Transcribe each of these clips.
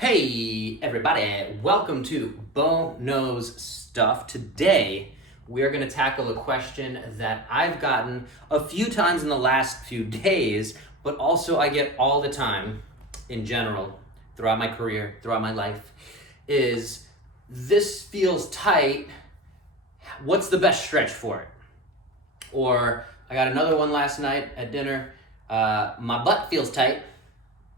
Hey everybody, welcome to Bo Knows Stuff. Today we are going to tackle a question that I've gotten a few times in the last few days, but also I get all the time in general throughout my career, throughout my life, is this feels tight, what's the best stretch for it? Or I got another one last night at dinner, my butt feels tight,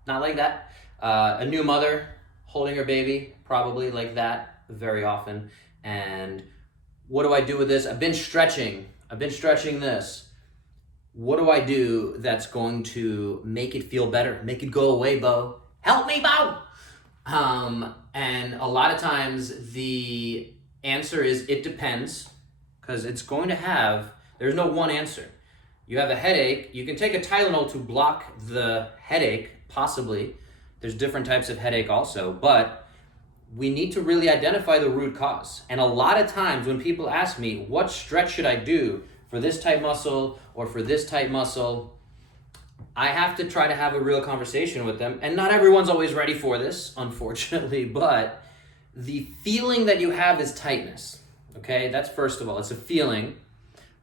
not like that. A new mother holding her baby, probably like that very often. And what do I do with this? I've been stretching this. What do I do that's going to make it feel better? Make it go away, Bo. Help me, Bo! And a lot of times the answer is it depends, because it's going to have, there's no one answer. You have a headache, you can take a Tylenol to block the headache, possibly. There's different types of headache also, but we need to really identify the root cause. And a lot of times when people ask me, what stretch should I do for this type muscle or for this type muscle, I have to try to have a real conversation with them. And not everyone's always ready for this, unfortunately, but the feeling that you have is tightness, okay? That's first of all, it's a feeling.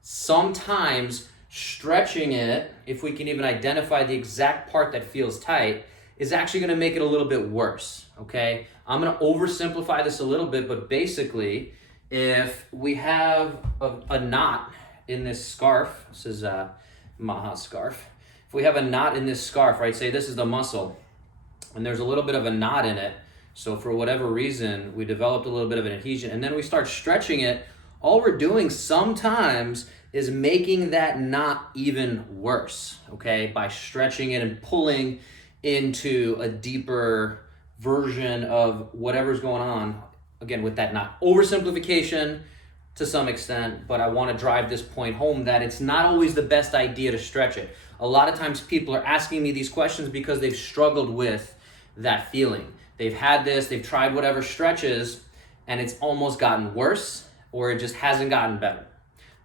Sometimes stretching it, if we can even identify the exact part that feels tight, is actually going to make it a little bit worse, okay? I'm going to oversimplify this a little bit, but basically, if we have a knot in this scarf, this is Maha's scarf. If we have a knot in this scarf, right, say this is the muscle, and there's a little bit of a knot in it, so for whatever reason, we developed a little bit of an adhesion, and then we start stretching it, all we're doing sometimes is making that knot even worse, okay, by stretching it and pulling into a deeper version of whatever's going on, again, with that knot. Oversimplification to some extent, but I want to drive this point home that it's not always the best idea to stretch it. A lot of times people are asking me these questions because they've struggled with that feeling. They've had this, they've tried whatever stretches, and it's almost gotten worse, or it just hasn't gotten better.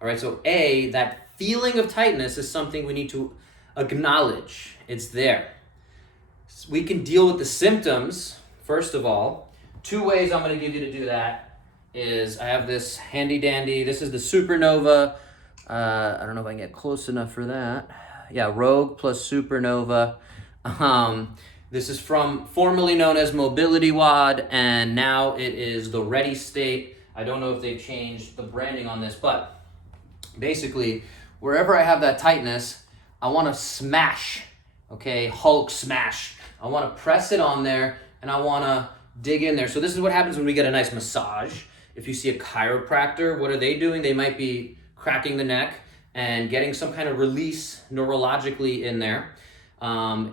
All right, so A, that feeling of tightness is something we need to acknowledge. It's there. We can deal with the symptoms, first of all. Two ways I'm going to give you to do that is I have this handy dandy, this is the Supernova. I don't know if I can get close enough for that. Yeah, Rogue plus Supernova. This is from formerly known as Mobility WOD, and now it is the Ready State. I don't know if they've changed the branding on this, but basically, wherever I have that tightness, I want to smash, okay, Hulk smash. I want to press it on there, and I want to dig in there. So this is what happens when we get a nice massage. If you see a chiropractor, what are they doing? They might be cracking the neck and getting some kind of release neurologically in there.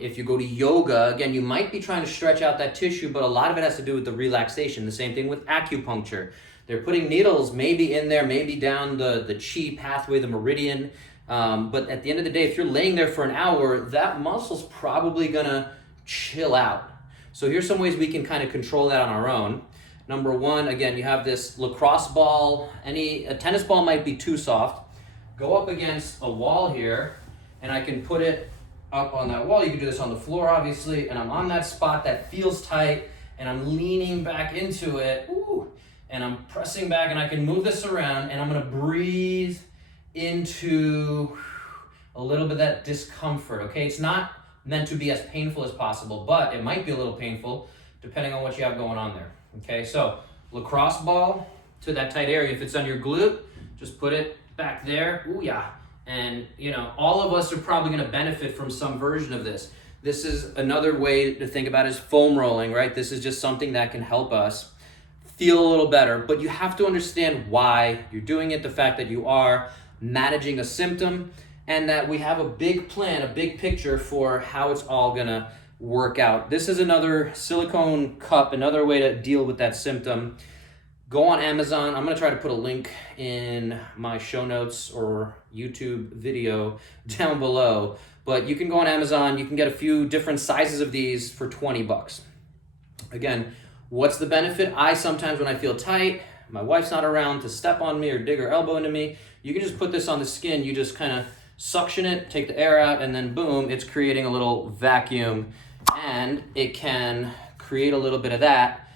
If you go to yoga, again, you might be trying to stretch out that tissue, but a lot of it has to do with the relaxation. The same thing with acupuncture. They're putting needles maybe in there, maybe down the chi pathway, the meridian. But at the end of the day, if you're laying there for an hour, that muscle's probably gonna chill out. So here's some ways we can kind of control that on our own. Number one, again, you have this lacrosse ball. A tennis ball might be too soft. Go up against a wall here, and I can put it up on that wall. You can do this on the floor, obviously, and I'm on that spot that feels tight, and I'm leaning back into it. Ooh. And I'm pressing back, and I can move this around, and I'm gonna breathe into a little bit of that discomfort, okay? It's not meant to be as painful as possible, but it might be a little painful depending on what you have going on there, okay? So lacrosse ball to that tight area. If it's on your glute, just put it back there. Ooh, yeah. And, all of us are probably gonna benefit from some version of this. This is another way to think about it is foam rolling, right? This is just something that can help us feel a little better, but you have to understand why you're doing it, the fact that you are managing a symptom, and that we have a big plan, a big picture for how it's all gonna work out. This is another silicone cup, another way to deal with that symptom. Go on Amazon. I'm gonna try to put a link in my show notes or YouTube video down below, but you can go on Amazon, you can get a few different sizes of these for $20. Again, what's the benefit? Sometimes when I feel tight, my wife's not around to step on me or dig her elbow into me, you can just put this on the skin, you just kind of suction it, take the air out, and then boom, it's creating a little vacuum, and it can create a little bit of that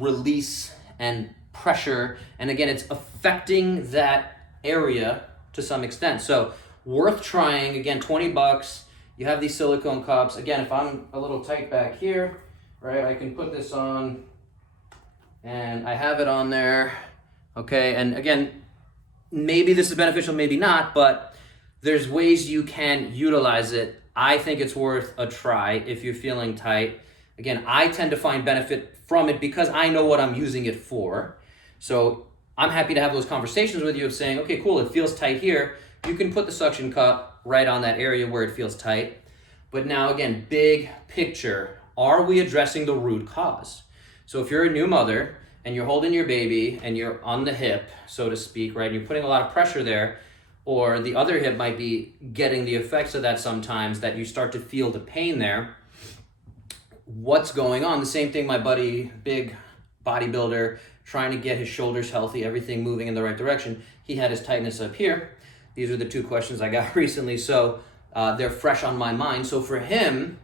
release and pressure. And again, it's affecting that area to some extent. So worth trying. Again, $20. You have these silicone cups. Again, if I'm a little tight back here, right, I can put this on and I have it on there. Okay, and again, maybe this is beneficial, maybe not, but there's ways you can utilize it. I think it's worth a try if you're feeling tight. Again, I tend to find benefit from it because I know what I'm using it for. So I'm happy to have those conversations with you of saying, okay, cool, it feels tight here. You can put the suction cup right on that area where it feels tight. But now again, big picture, are we addressing the root cause? So if you're a new mother and you're holding your baby and you're on the hip, so to speak, right, and you're putting a lot of pressure there, or the other hip might be getting the effects of that sometimes, that you start to feel the pain there, what's going on? The same thing, my buddy, big bodybuilder, trying to get his shoulders healthy, everything moving in the right direction. He had his tightness up here. These are the two questions I got recently, so they're fresh on my mind. So for him,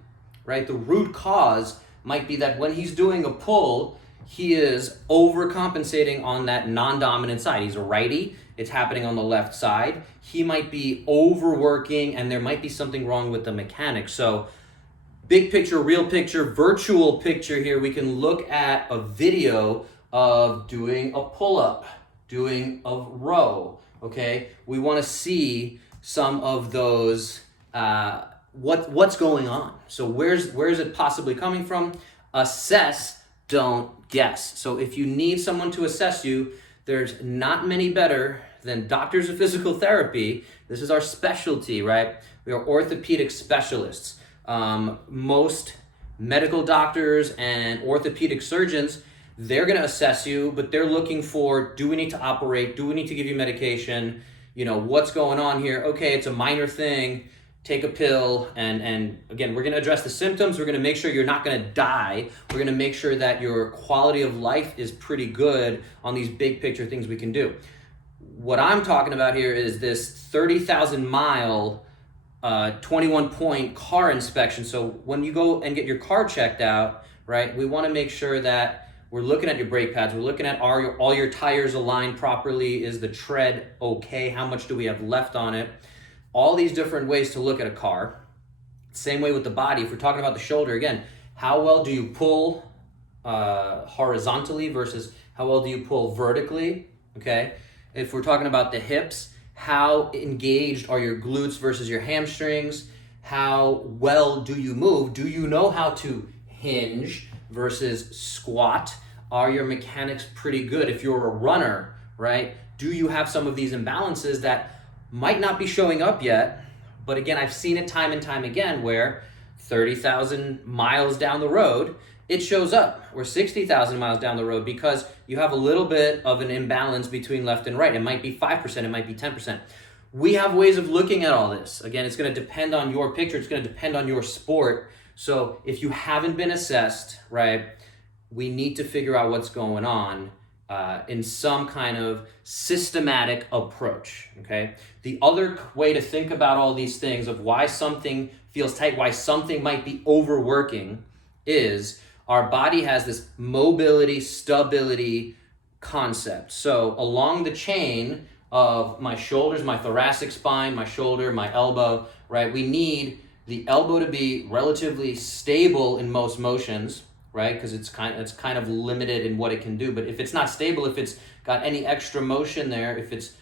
right, the root cause might be that when he's doing a pull, he is overcompensating on that non-dominant side. He's a righty, it's happening on the left side. He might be overworking and there might be something wrong with the mechanics. So big picture, real picture, virtual picture here, we can look at a video of doing a pull-up, doing a row, okay? We wanna see some of those, what's going on. So where is it possibly coming from? Assess, don't guess. So if you need someone to assess you, there's not many better than doctors of physical therapy. This is our specialty, right? We are orthopedic specialists. Most medical doctors and orthopedic surgeons, they're gonna assess you, but they're looking for, do we need to operate? Do we need to give you medication? You know, what's going on here? Okay, it's a minor thing, take a pill, and again, we're gonna address the symptoms, we're gonna make sure you're not gonna die, we're gonna make sure that your quality of life is pretty good on these big picture things we can do. What I'm talking about here is this 30,000 mile 21 point car inspection. So when you go and get your car checked out, right, we want to make sure that we're looking at your brake pads, we're looking at all your tires aligned properly, is the tread okay, how much do we have left on it, all these different ways to look at a car. Same way with the body. If we're talking about the shoulder, again, how well do you pull horizontally versus how well do you pull vertically, okay? If we're talking about the hips, how engaged are your glutes versus your hamstrings? How well do you move? Do you know how to hinge versus squat? Are your mechanics pretty good? If you're a runner, right, do you have some of these imbalances that might not be showing up yet? But again, I've seen it time and time again where 30,000 miles down the road, it shows up. We're 60,000 miles down the road because you have a little bit of an imbalance between left and right. It might be 5%, it might be 10%. We have ways of looking at all this. Again, it's gonna depend on your picture, it's gonna depend on your sport. So if you haven't been assessed, right, we need to figure out what's going on in some kind of systematic approach, okay? The other way to think about all these things of why something feels tight, why something might be overworking, is our body has this mobility, stability concept. So along the chain of my shoulders, my thoracic spine, my shoulder, my elbow, right, we need the elbow to be relatively stable in most motions, right? Because it's kind of limited in what it can do. But if it's not stable, if it's got any extra motion there, if it's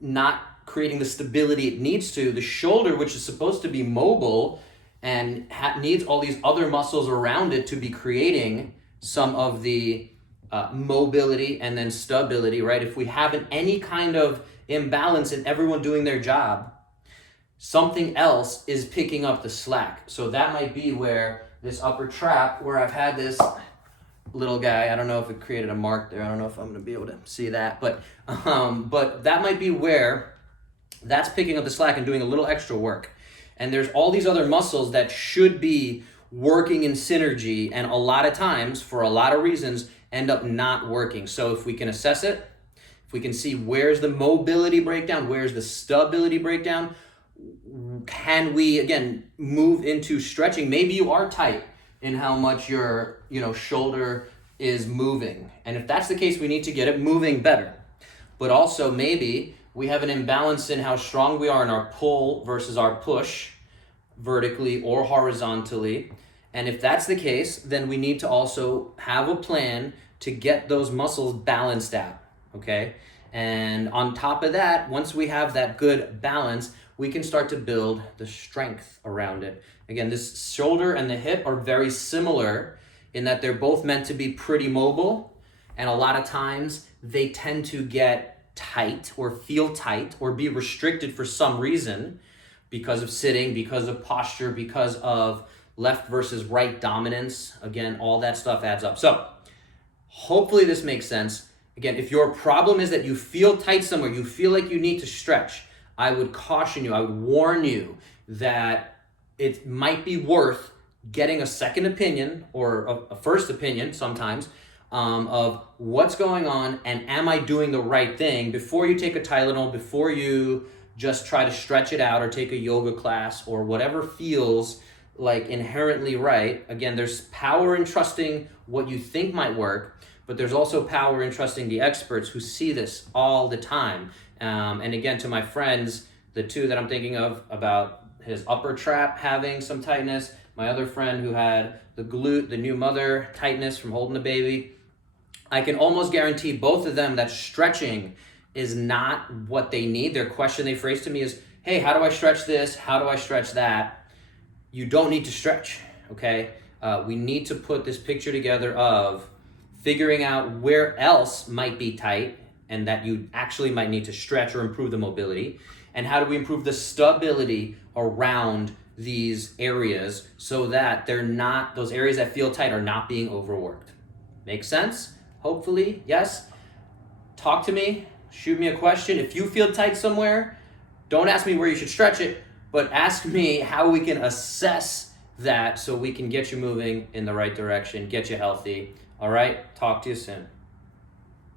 not creating the stability it needs to, the shoulder, which is supposed to be mobile and needs all these other muscles around it to be creating some of the mobility and then stability, right? If we have any kind of imbalance in everyone doing their job, something else is picking up the slack. So that might be where this upper trap, where I've had this little guy, I don't know if it created a mark there, I don't know if I'm gonna be able to see that, but that might be where that's picking up the slack and doing a little extra work. And there's all these other muscles that should be working in synergy, and a lot of times, for a lot of reasons, end up not working. So if we can assess it, if we can see where's the mobility breakdown, where's the stability breakdown, can we, again, move into stretching? Maybe you are tight, in how much your, shoulder is moving. And if that's the case, we need to get it moving better. But also maybe we have an imbalance in how strong we are in our pull versus our push, vertically or horizontally. And if that's the case, then we need to also have a plan to get those muscles balanced out, okay? And on top of that, once we have that good balance, we can start to build the strength around it. Again, this shoulder and the hip are very similar in that they're both meant to be pretty mobile, and a lot of times they tend to get tight or feel tight or be restricted for some reason because of sitting, because of posture, because of left versus right dominance. Again, all that stuff adds up. So hopefully this makes sense. Again, if your problem is that you feel tight somewhere, you feel like you need to stretch, I would caution you, I would warn you that it might be worth getting a second opinion or a first opinion sometimes of what's going on and am I doing the right thing before you take a Tylenol, before you just try to stretch it out or take a yoga class or whatever feels like inherently right. Again, there's power in trusting what you think might work, but there's also power in trusting the experts who see this all the time. And again, to my friends, the two that I'm thinking of about his upper trap having some tightness, my other friend who had the glute, the new mother tightness from holding the baby, I can almost guarantee both of them that stretching is not what they need. Their question they phrase to me is, hey, how do I stretch this? How do I stretch that? You don't need to stretch, okay? We need to put this picture together of figuring out where else might be tight and that you actually might need to stretch or improve the mobility. And how do we improve the stability around these areas so that they're not, those areas that feel tight are not being overworked. Make sense? Hopefully, yes. Talk to me, shoot me a question. If you feel tight somewhere, don't ask me where you should stretch it, but ask me how we can assess that so we can get you moving in the right direction, get you healthy. All right, talk to you soon.